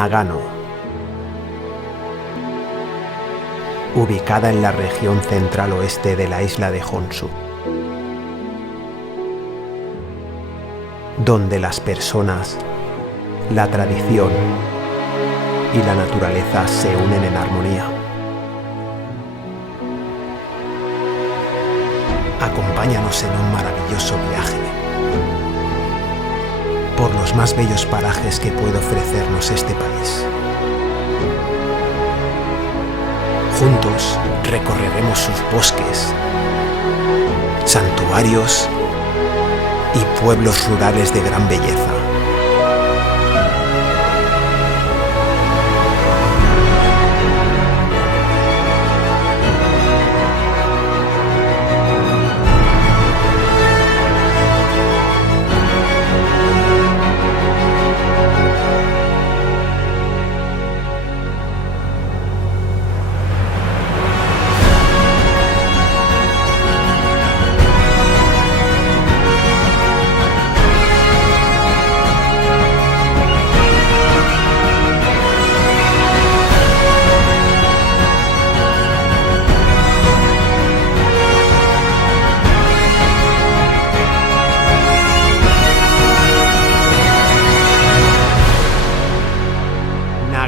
Nagano. Ubicada en la región central oeste de la isla de Honshu, donde las personas, la tradición y la naturaleza se unen en armonía. Acompáñanos en un maravilloso viaje por los más bellos parajes que puede ofrecernos este país. Juntos recorreremos sus bosques, santuarios y pueblos rurales de gran belleza.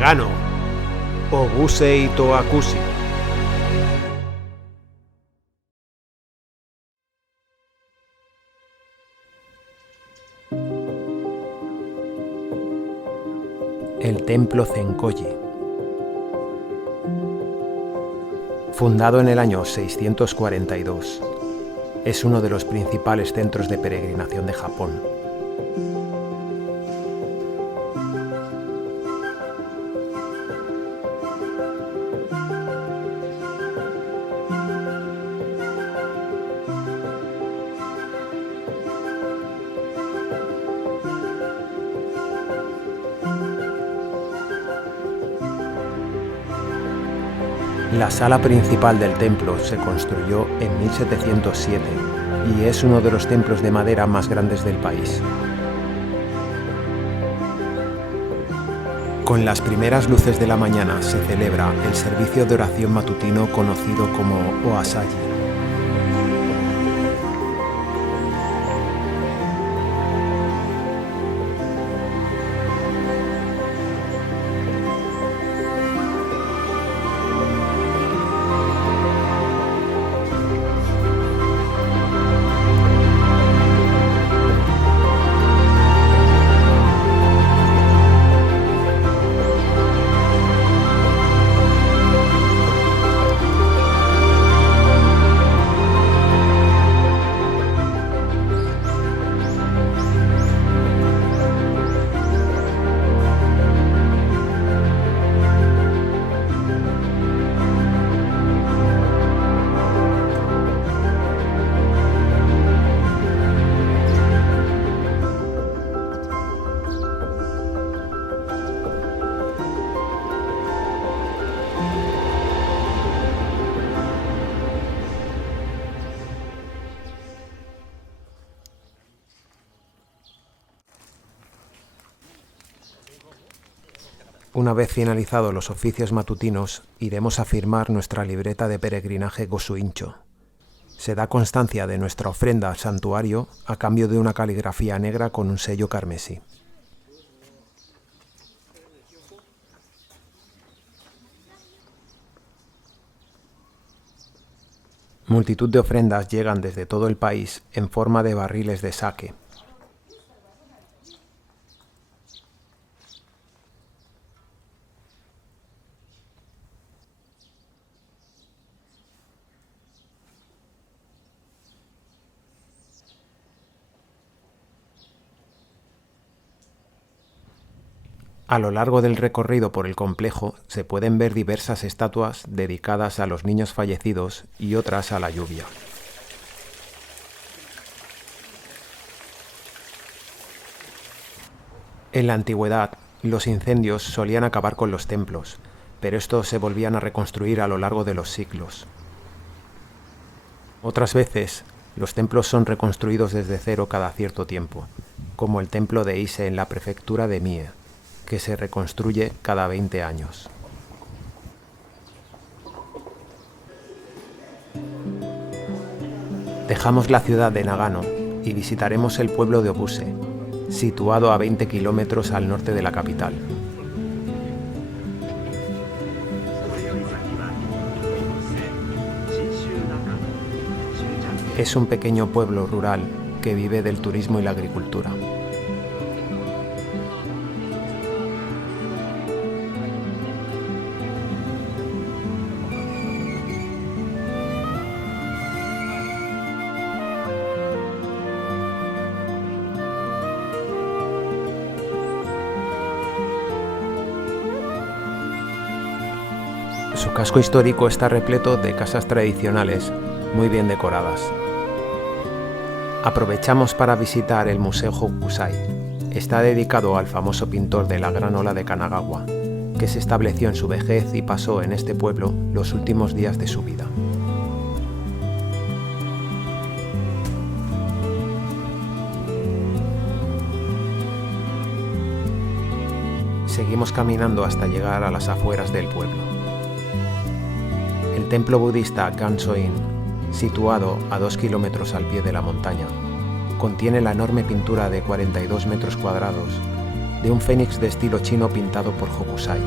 Nagano, Obusei Toakushi. El Templo Zenkoji. Fundado en el año 642, es uno de los principales centros de peregrinación de Japón. La sala principal del templo se construyó en 1707 y es uno de los templos de madera más grandes del país. Con las primeras luces de la mañana se celebra el servicio de oración matutino conocido como Ohasaji. Una vez finalizados los oficios matutinos, iremos a firmar nuestra libreta de peregrinaje Gosuincho. Se da constancia de nuestra ofrenda al santuario a cambio de una caligrafía negra con un sello carmesí. Multitud de ofrendas llegan desde todo el país en forma de barriles de sake. A lo largo del recorrido por el complejo se pueden ver diversas estatuas dedicadas a los niños fallecidos y otras a la lluvia. En la antigüedad, los incendios solían acabar con los templos, pero estos se volvían a reconstruir a lo largo de los siglos. Otras veces, los templos son reconstruidos desde cero cada cierto tiempo, como el templo de Ise en la prefectura de Mie, que se reconstruye cada 20 años. Dejamos la ciudad de Nagano y visitaremos el pueblo de Obuse, situado a 20 kilómetros al norte de la capital. Es un pequeño pueblo rural que vive del turismo y la agricultura. Su casco histórico está repleto de casas tradicionales muy bien decoradas. Aprovechamos para visitar el Museo Hokusai. Está dedicado al famoso pintor de la Gran Ola de Kanagawa, que se estableció en su vejez y pasó en este pueblo los últimos días de su vida. Seguimos caminando hasta llegar a las afueras del pueblo. El templo budista Ganso-in, situado a 2 kilómetros al pie de la montaña, contiene la enorme pintura de 42 metros cuadrados de un fénix de estilo chino pintado por Hokusai.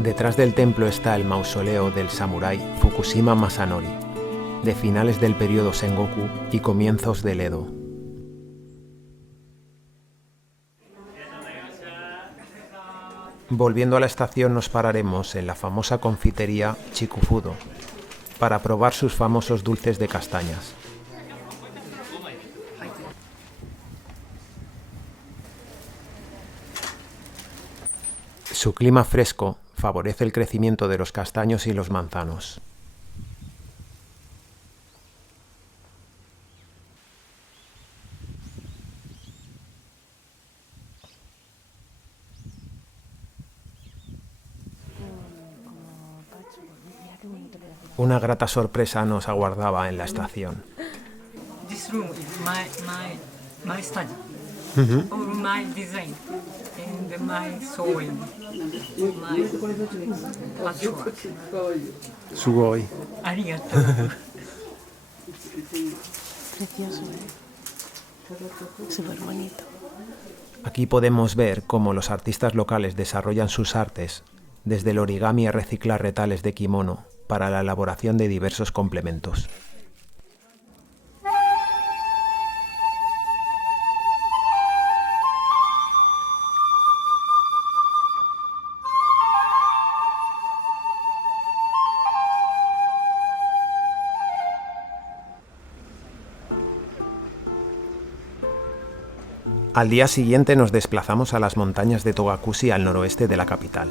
Detrás del templo está el mausoleo del samurái Fukushima Masanori, de finales del periodo Sengoku y comienzos del Edo. Volviendo a la estación nos pararemos en la famosa confitería Chikufudo para probar sus famosos dulces de castañas. Su clima fresco favorece el crecimiento de los castaños y los manzanos. Una grata sorpresa nos aguardaba en la estación. This room is my study. All my design and my sewing, my patchwork. Sugoi. Arigato. Precioso, súper bonito. Aquí podemos ver cómo los artistas locales desarrollan sus artes, desde el origami a reciclar retales de kimono para la elaboración de diversos complementos. Al día siguiente nos desplazamos a las montañas de Togakushi al noroeste de la capital.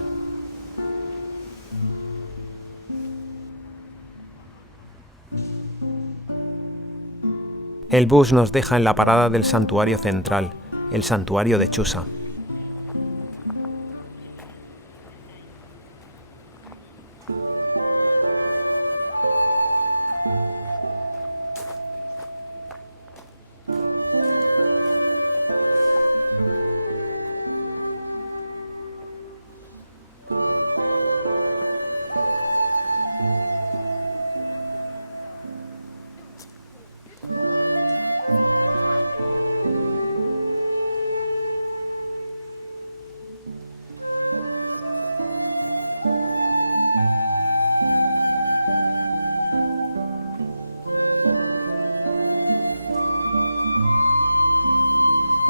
El bus nos deja en la parada del santuario central, el santuario de Chusa.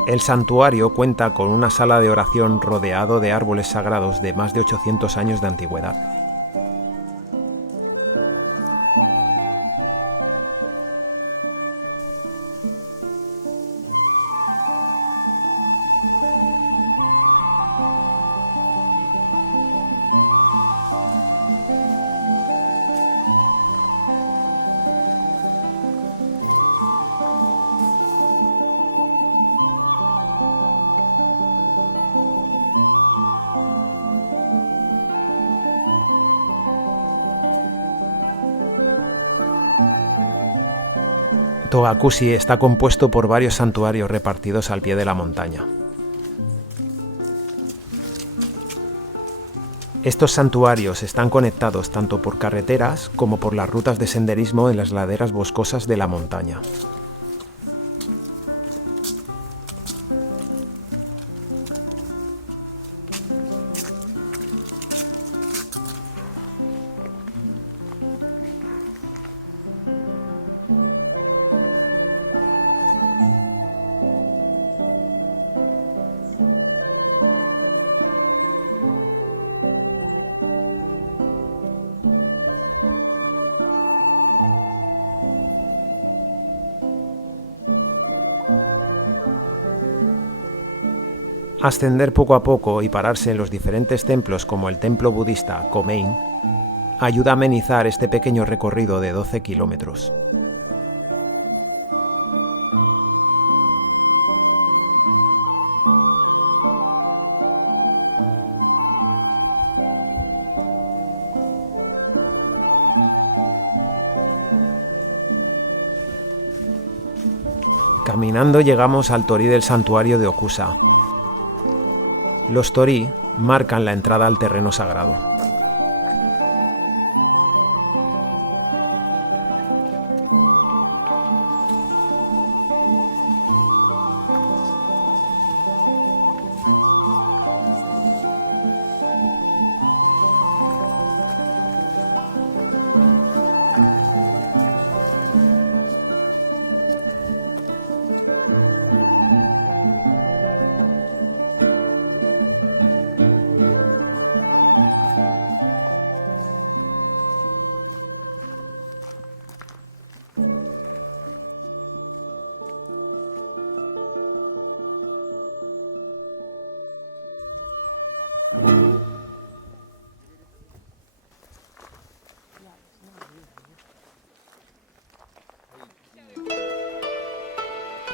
El santuario cuenta con una sala de oración rodeado de árboles sagrados de más de 800 años de antigüedad. Togakushi está compuesto por varios santuarios repartidos al pie de la montaña. Estos santuarios están conectados tanto por carreteras como por las rutas de senderismo en las laderas boscosas de la montaña. Ascender poco a poco y pararse en los diferentes templos como el templo budista Komein ayuda a amenizar este pequeño recorrido de 12 kilómetros. Caminando llegamos al torii del santuario de Okusa. Los torii marcan la entrada al terreno sagrado.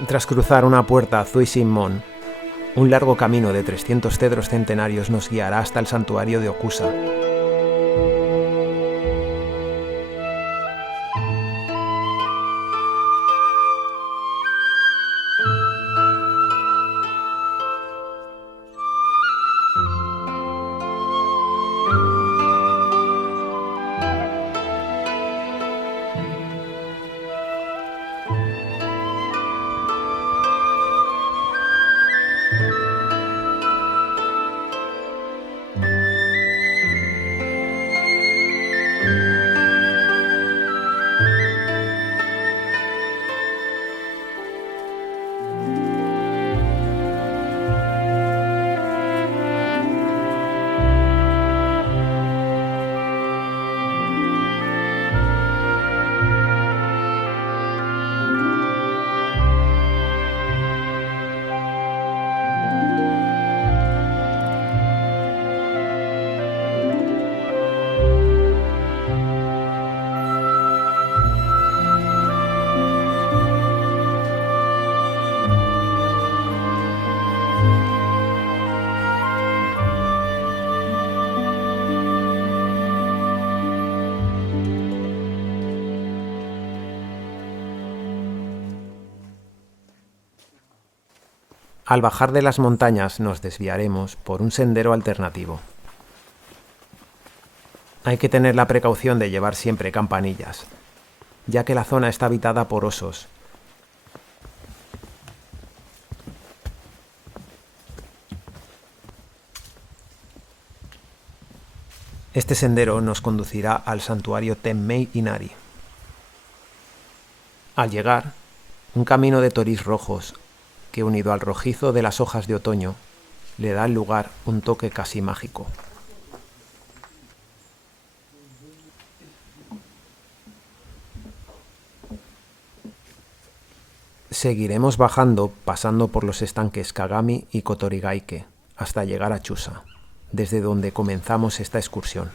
Tras cruzar una puerta a Zuishin-mon, un largo camino de 300 cedros centenarios nos guiará hasta el santuario de Okusa. Al bajar de las montañas nos desviaremos por un sendero alternativo. Hay que tener la precaución de llevar siempre campanillas, ya que la zona está habitada por osos. Este sendero nos conducirá al santuario Tenmei Inari. Al llegar, un camino de torís rojos que, unido al rojizo de las hojas de otoño, le da al lugar un toque casi mágico. Seguiremos bajando pasando por los estanques Kagami y Kotorigaike hasta llegar a Chusa, desde donde comenzamos esta excursión.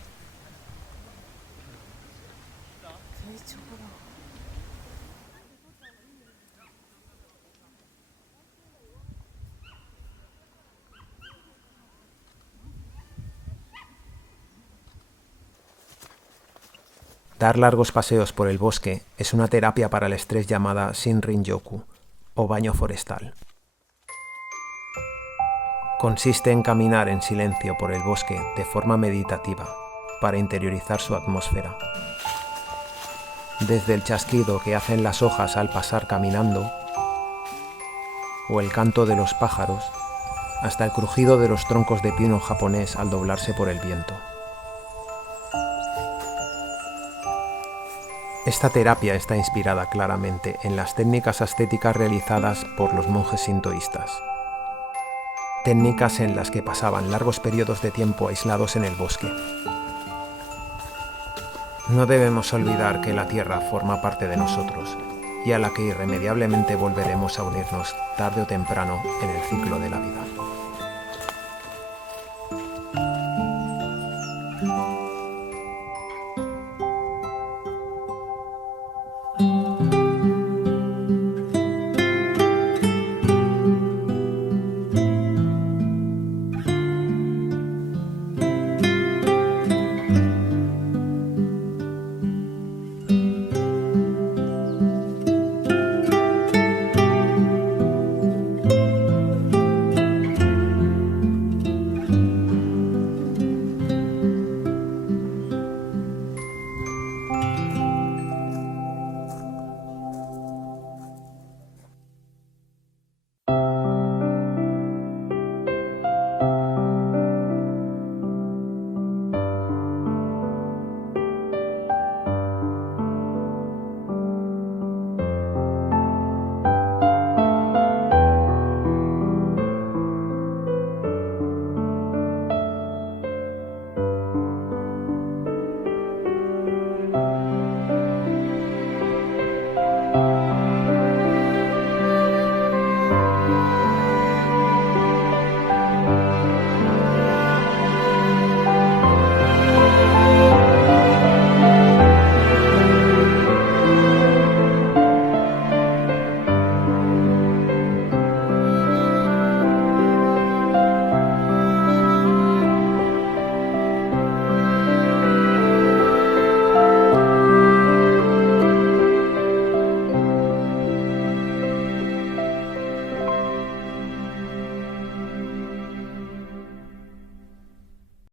Dar largos paseos por el bosque es una terapia para el estrés llamada Shinrin-yoku, o baño forestal. Consiste en caminar en silencio por el bosque de forma meditativa, para interiorizar su atmósfera. Desde el chasquido que hacen las hojas al pasar caminando, o el canto de los pájaros, hasta el crujido de los troncos de pino japonés al doblarse por el viento. Esta terapia está inspirada claramente en las técnicas ascéticas realizadas por los monjes sintoístas. Técnicas en las que pasaban largos periodos de tiempo aislados en el bosque. No debemos olvidar que la Tierra forma parte de nosotros y a la que irremediablemente volveremos a unirnos tarde o temprano en el ciclo de la vida.